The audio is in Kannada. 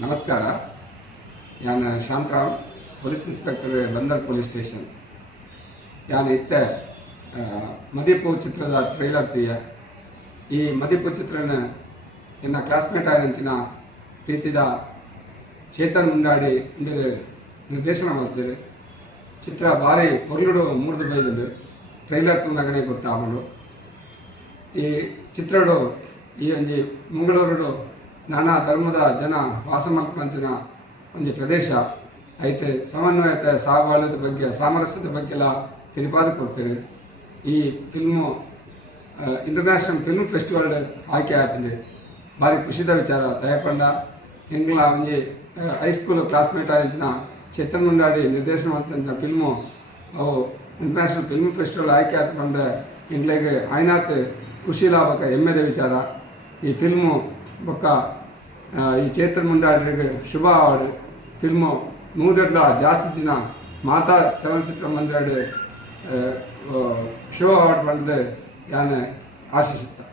ನಮಸ್ಕಾರ. ನಾನು ಶಾಂತರಾಮ್, ಪೊಲೀಸ್ ಇನ್ಸ್ಪೆಕ್ಟರ್, ಬಂದರ್ ಪೊಲೀಸ್ ಸ್ಟೇಷನ್. ನಾನು ಇತ್ತ ಮದಿಪು ಚಿತ್ರದ ಟ್ರೈಲರ್ ತೀಯ ಈ ಮದಿಪು ಚಿತ್ರನ ಎನ್ನ ಕ್ಲಾಸ್ಮೇಟ್ ಆಯನಂಚಿನ ಪ್ರೀತಿದ ಚೇತನ್ ಮುಂಡಾಡಿ ನಿರ್ದೇಶನ ಮಾಡ್ತಾರೆ. ಚಿತ್ರ ಭಾರಿ ಪೊರ್ಲುಡು ಮೂರ್ದು ಬೈದು ಟ್ರೈಲರ್ ತುಂಡಗನೆ ಗೊತ್ತಾಗಲು ಈ ಚಿತ್ರಡು ಈ ಒಂದು ಮಂಗಳೂರು ನಾನಾ ಧರ್ಮದ ಜನ ವಾಸ ಮಲ್ಪಂಚಿನ ಒಂದು ಪ್ರದೇಶ ಐತೆ. ಸಮನ್ವಯತೆ ಸಹಬಾಳ್ವದ ಬಗ್ಗೆ, ಸಾಮರಸ್ಯದ ಬಗ್ಗೆ ಎಲ್ಲ ತಿರುಪಾದ ಕೊಡ್ತಾರೆ. ಈ ಫಿಲ್ಮು ಇಂಟರ್ನ್ಯಾಷನಲ್ ಫಿಲ್ಮ್ ಫೆಸ್ಟಿವಲ್ ಆಯ್ಕೆ ಆಗ್ತದೆ. ಭಾರಿ ಖುಷಿದ ವಿಚಾರ. ದಯಪಂಡ ಎಂಗ್ಲ ಒಂದು ಹೈಸ್ಕೂಲ್ ಕ್ಲಾಸ್ಮೇಟ್ ಆಗಿನ ಚೇತನ್ ಮುಂಡಾಡಿ ನಿರ್ದೇಶನ ಮಾಡ್ತಿದ್ದ ಫಿಲ್ಮು ಅವು ಇಂಟರ್ನ್ಯಾಷನಲ್ ಫಿಲ್ಮ್ ಫೆಸ್ಟಿವಲ್ ಆಯ್ಕೆ ಆಯ್ತು ಬಂದರೆ ಎಂಗ್ಲಿಗೆ ಆಯ್ನಾತ್ ಖುಷಿ ಲಾಭಕ ಹೆಮ್ಮೆದ ವಿಚಾರ. ಈ ಫಿಲ್ಮು ಬೊಕ್ಕ ಈ ಚೇತನ್ ಮುಂಡಾಡಿಗೆ ಶುಭ ಆವಡು. ಫಿಲ್ಮು 100 ಜಾಸ್ತಿ ಜನ ಮಾತಾ ಚಲನಚಿತ್ರ ಮಂದಿರ ಶೋ ಅವಾರ್ಡ್ ಬಂದು ನಾನು ಆಶಿಸುತ್ತೆ.